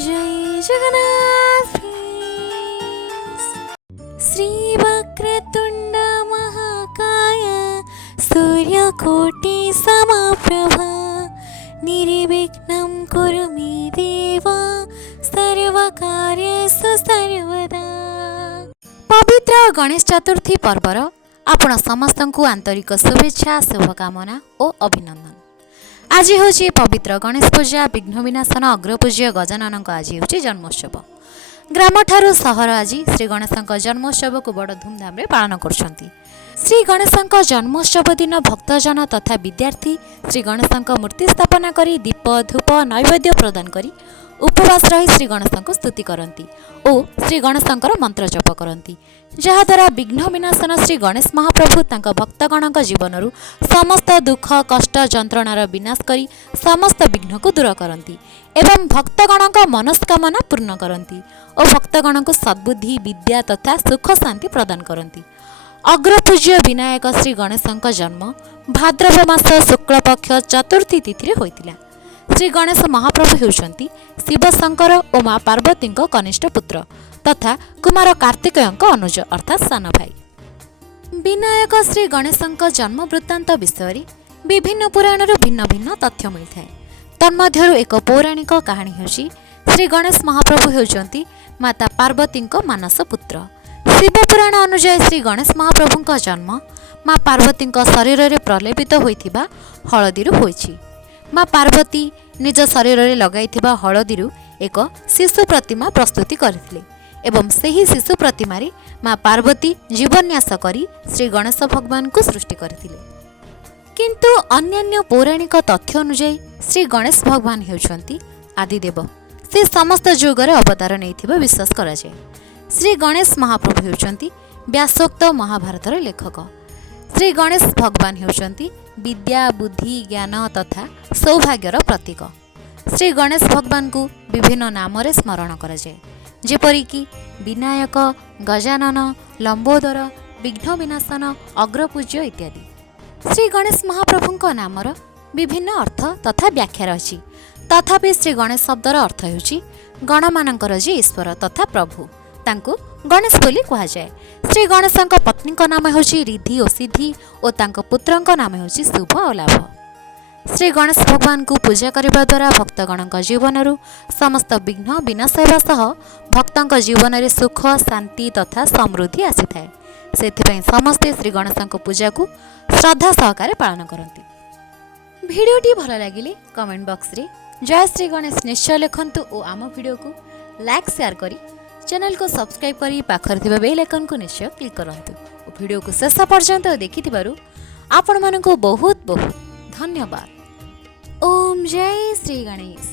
जय जगन्नाथ प्लीज। श्री वक्रतुंड महाकाय सूर्यकोटि समप्रभा निर्विघ्नं कुरु मे देव सर्वकार्येषु सर्वदा। पवित्र गणेश चतुर्थी पर्वर आपण समस्तଙ୍କୁ आंतरिक शुभेच्छा शुभकामना और अभिनंदन। आज हूँ पवित्र गणेश पूजा विघ्न विनाशन अग्रपूज्य गजानन आज हूँ जन्मोत्सव। ग्राम ठारू सहर आज श्री गणेश जन्मोत्सव को बड़ धूमधाम पालन कर। श्री गणेश जन्मोत्सव दिन भक्तजन तथा विद्यार्थी श्री गणेश मूर्ति स्थापना करी दीप धूप नैवेद्य प्रदान करी उपवास रही श्री गणेश स्तुति करती और श्री गणेश मंत्र जप करती, जहाद्वारा विघ्न विनाशन श्री गणेश महाप्रभु तांका भक्तगण जीवन समस्त दुख कष्ट जंत्रणार विनाश करी समस्त विघ्न को दूर करती एवं भक्तगण मनस्कामना पूर्ण करती और भक्तगण को सद्बुद्धि विद्या तथा सुख शांति प्रदान करती। अग्रपूज्य विनायक श्री गणेश जन्म भाद्रव मास शुक्ल पक्ष चतुर्थी तिथि होइतिला। श्री गणेश महाप्रभु होउछंती शिवशंकर और माँ पार्वती कनिष्ठ पुत्र तथा कुमार कार्तिकेय अनुज अर्थात सान भाई। विनायक श्री गणेश जन्म वृत्तांत विषय विभिन्न पुराण भिन्न भिन्न तथ्य मिलता है। तन्मध्यरु एक पौराणिक कहानी होची श्री गणेश महाप्रभु होउछंती माता पार्वती मानस पुत्र। शिव पुराण अनुसार श्री गणेश महाप्रभु जन्म माँ पार्वती शरीर में प्रलेपित होइथिबा हळदीरु होइछि। माँ पार्वती निज शरीर में लगाइथिबा हळदीरु एक शिशु प्रतिमा प्रस्तुति करथिले एवं सही शिशु प्रतिमा माँ पार्वती जीवन्यास करी श्री गणेश भगवान को सृष्टि करथिले। किंतु अन्यान्य पौराणिक तथ्य अनुसार श्री गणेश भगवान हेउछंती आदिदेव, से समस्त युगरे अवतार नैथिबा विश्वास करा जाय। श्री गणेश महाप्रभु हेउछंती व्यासोक्त महाभारतर लेखक। श्री गणेश भगवान हेउछंती विद्या बुद्धि ज्ञान तथा सौभाग्यर प्रतीक। श्री गणेश भगवान को विभिन्न नाम स्मरण करा जाय, जेपरिकी विनायक गजानन लंबोदर विघ्न विनाशन अग्रपूज्य इत्यादि। श्री गणेश महाप्रभु नामर विभिन्न अर्थ तथा व्याख्या रही, तथापि श्री गणेश शब्दर अर्थ होउछि गणमानंकर जे ईश्वर तथा प्रभु, तांको गणेश बोली कहा जाए। श्री गणेश पत्नी नाम होछि रिद्धि और सिद्धि और तांको पुत्रଙ୍କ नाम होछि शुभ और लाभ। श्री गणेश भगवान को पूजा करने द्वारा भक्तगण जीवन समस्त विघ्न विनाश होगा सह भक्तों जीवन में सुख शांति तथा समृद्धि आसी थाए। से समस्ते श्री गणेश पूजा को श्रद्धा सहकारे पालन करती। भिडियोटी भल लगिले कमेंट बॉक्स रे जय श्री गणेश निश्चय लिखंतु और आम वीडियो को लाइक शेयर करी चैनल को सब्सक्राइब करी पाखर थिबा बेल आइकन को निश्चय क्लिक करंतु। वीडियो को शेष पर्यंत देखिथिबारु आपण मानकु बहुत बहुत धन्यवाद। ओम जय श्री गणेश।